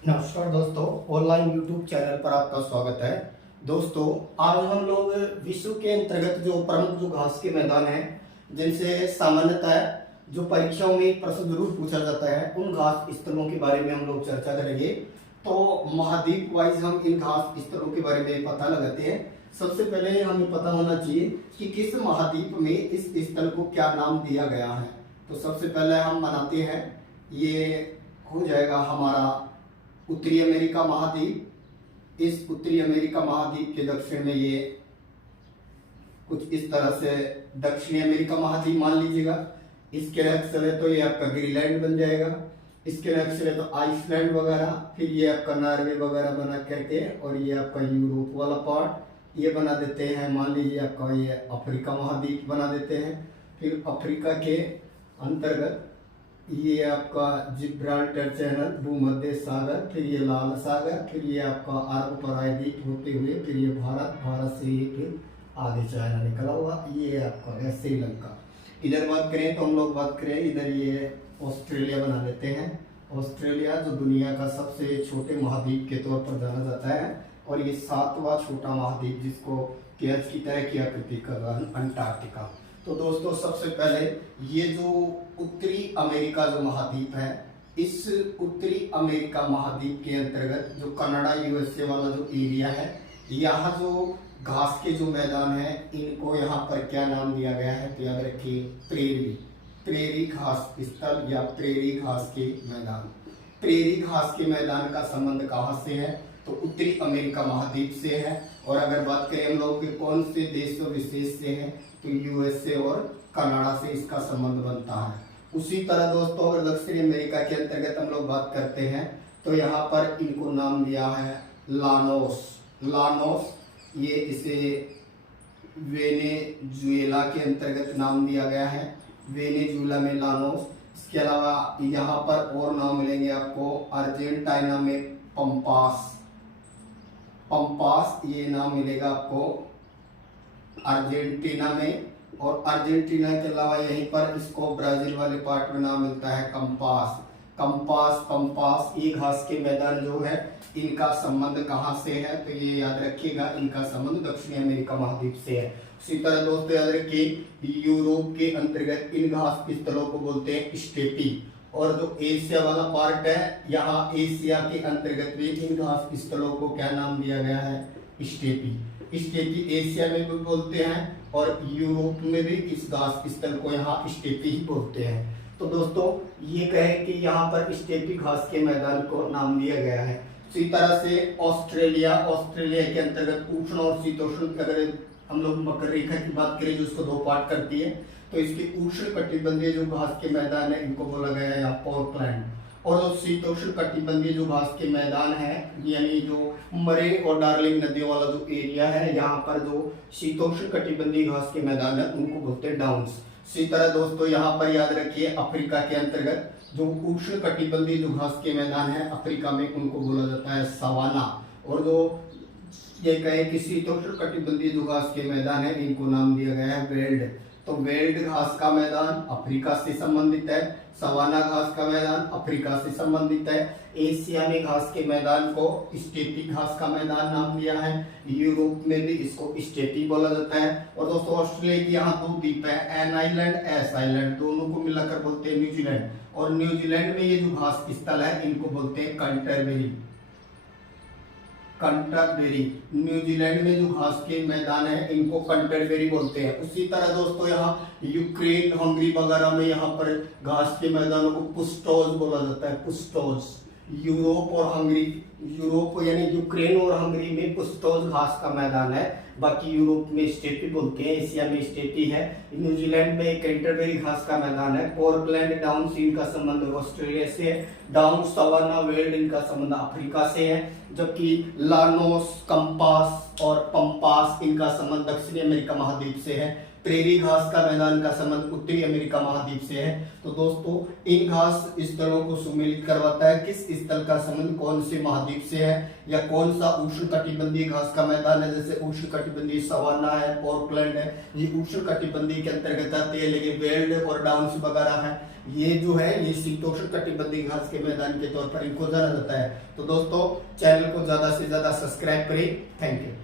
नमस्कार दोस्तों, online YouTube channel पर आपका स्वागत है। दोस्तों, आज हम लोग विश्व के अंतर्गत जो प्रमुख जो घास के मैदान हैं, जिनसे सामान्यतः जो परीक्षाओं में प्रश्न जरूर पूछा जाता है, उन घास स्थलों के बारे में हम लोग चर्चा करेंगे। तो महाद्वीप वाइज हम इन घास स्थलों के बारे में पता लगाते हैं। सबसे पहले हमें पता होना चाहिए कि किस महाद्वीप में इस स्थल को क्या नाम दिया गया है। तो सबसे पहले हम बनाते हैं, ये हो जाएगा हमारा उत्तरी अमेरिका महाद्वीप। इस उत्तरी अमेरिका महाद्वीप के दक्षिण में ये कुछ इस तरह से दक्षिणी अमेरिका महाद्वीप मान लीजिएगा। इसके नेक्स्ट चले तो ये आपका ग्रीनलैंड बन जाएगा। इसके नेक्स्ट चले तो आइसलैंड वगैरह, फिर ये आपका नॉर्वे वगैरह बना करके, और ये आपका यूरोप वाला पार्ट ये बना देते हैं। मान लीजिए आपका ये अफ्रीका महाद्वीप बना देते हैं। फिर अफ्रीका के अंतर्गत ये आपका जिब्राल्टर चैनल, भूमध्य सागर, फिर ये लाल सागर, फिर ये आपका अरब प्रायद्वीप होते हुए फिर ये भारत से ये फिर आगे चाइना निकला हुआ, ये आपका है श्रीलंका। इधर बात करें तो हम लोग बात करें, इधर ये ऑस्ट्रेलिया बना देते हैं। ऑस्ट्रेलिया जो दुनिया का सबसे छोटे महाद्वीप के तौर पर जाना जाता है, और ये 7वां छोटा महाद्वीप जिसको कैच की तरह की आकृति का अंटार्कटिका। तो दोस्तों, सबसे पहले ये जो उत्तरी अमेरिका जो महाद्वीप है, इस उत्तरी अमेरिका महाद्वीप के अंतर्गत जो कनाडा यूएसए वाला जो एरिया है, यहाँ जो घास के जो मैदान है, इनको यहाँ पर क्या नाम दिया गया है तो याद रखिए प्रेरी घास स्थल या प्रेरी घास के मैदान। प्रेरी घास के मैदान का संबंध कहाँ से है तो उत्तरी अमेरिका महाद्वीप से है। और अगर बात करें हम लोग के कौन से देशों विशेष से है तो यूएसए और कनाडा से इसका संबंध बनता है। उसी तरह दोस्तों, अगर दक्षिणी अमेरिका के अंतर्गत हम लोग बात करते हैं तो यहाँ पर इनको नाम दिया है लानोस। ये इसे वेनेजुएला के अंतर्गत नाम दिया गया है, वेनेजुएला में लानोस। इसके अलावा यहाँ पर और नाम मिलेंगे आपको, अर्जेंटीना में पंपास ये नाम मिलेगा आपको अर्जेंटीना में। और अर्जेंटीना के अलावा यहीं पर इसको ब्राजील वाले पार्ट में नाम मिलता है पंपास। ये घास के मैदान जो है, इनका संबंध कहाँ से है तो ये याद रखिएगा, इनका संबंध दक्षिणी अमेरिका महाद्वीप से है। उसी तरह दोस्तों याद रखिए, यूरोप के अंतर्गत इन घास स्थलों को बोलते हैं स्टेपी। और जो एशिया वाला पार्ट है, यहाँ एशिया के अंतर्गत भी इन घास स्थलों को क्या नाम दिया गया है, स्टेपी एशिया में भी बोलते हैं, और यूरोप में भी इस घास स्थल को यहाँ स्टेपी ही बोलते हैं। तो दोस्तों, ये कहें कि यहाँ पर स्टेपी घास के मैदान को नाम दिया गया है। इसी तरह से ऑस्ट्रेलिया के अंतर्गत उष्ण और शीतोष्ण, अगर हम लोग मकर रेखा की बात करें जो इसको 2 पार्ट करती है, तो इसके उष्ण कटिबंधीय जो घास के मैदान है, इनको बोला गया है पोर्टलैंड। और जो शीतोष्ण कटिबंधीय जो घास के मैदान है, यानी जो मरे और डार्लिंग नदियों वाला जो एरिया है, यहाँ पर जो शीतोष्ण कटिबंधीय घास के मैदान है, उनको बोलते हैं डाउन्स। इसी तरह दोस्तों, यहाँ पर याद रखिए, अफ्रीका के अंतर्गत जो उष्ण कटिबंधीय जो घास के मैदान है अफ्रीका में, उनको बोला जाता है सवाना। और जो ये कहे कि शीतोष्ण कटिबंधीय जो घास के मैदान है, इनको नाम दिया गया है वेल्ड। तो वेल्ड घास का मैदान अफ्रीका से संबंधित है, सवाना घास का मैदान अफ्रीका से संबंधित है। एशिया में घास के मैदान को स्टेपी घास का मैदान नाम दिया है, यूरोप में भी इसको स्टेपी बोला जाता है। और दोस्तों, ऑस्ट्रेलिया की यहाँ 2 द्वीप है, एन आइलैंड, एस आइलैंड, दोनों को मिलाकर बोलते हैं न्यूजीलैंड। और न्यूजीलैंड में ये जो घास स्थल है, इनको बोलते हैं कंटरबेरी। न्यूजीलैंड में जो घास के मैदान है, इनको कंटरबेरी बोलते हैं। उसी तरह दोस्तों, यहाँ यूक्रेन, हंगरी वगैरह में यहाँ पर घास के मैदानों को पुस्टोज बोला जाता है, पुस्टोज। यूरोप यानी यूक्रेन और हंगरी में पुस्टोज घास का मैदान है, बाकी यूरोप में स्टेपी बोलते हैं, एशिया में स्टेपी है। न्यूजीलैंड में कैंटरबरी घास का मैदान है। पोर्टलैंड डाउन्स, इनका संबंध ऑस्ट्रेलिया से है। डाउन, सवाना, वेल्ड, इनका संबंध अफ्रीका से है। जबकि लानोस, कंपास और पंपास, इनका संबंध दक्षिणी अमेरिका महाद्वीप से है। प्रेरी घास का मैदान का संबंध उत्तरी अमेरिका महाद्वीप से है। तो दोस्तों, इन घास स्थलों को सुमेलित करवाता है किस स्थल का संबंध कौन से महाद्वीप से है, या कौन सा उष्ण कटिबंधीय घास का मैदान है। जैसे उष्ण कटिबंधीय सवाना है, पोर्टलैंड है, ये उष्ण कटिबंधीय के अंतर्गत आते हैं। लेकिन वेल्ड और डाउन्स वगैरह है, ये जो है ये शीतोष्ण कटिबंधीय घास के मैदान के तौर पर इनको जाना जाता है। तो दोस्तों चैनल को ज्यादा से ज्यादा सब्सक्राइब करें। Thank you.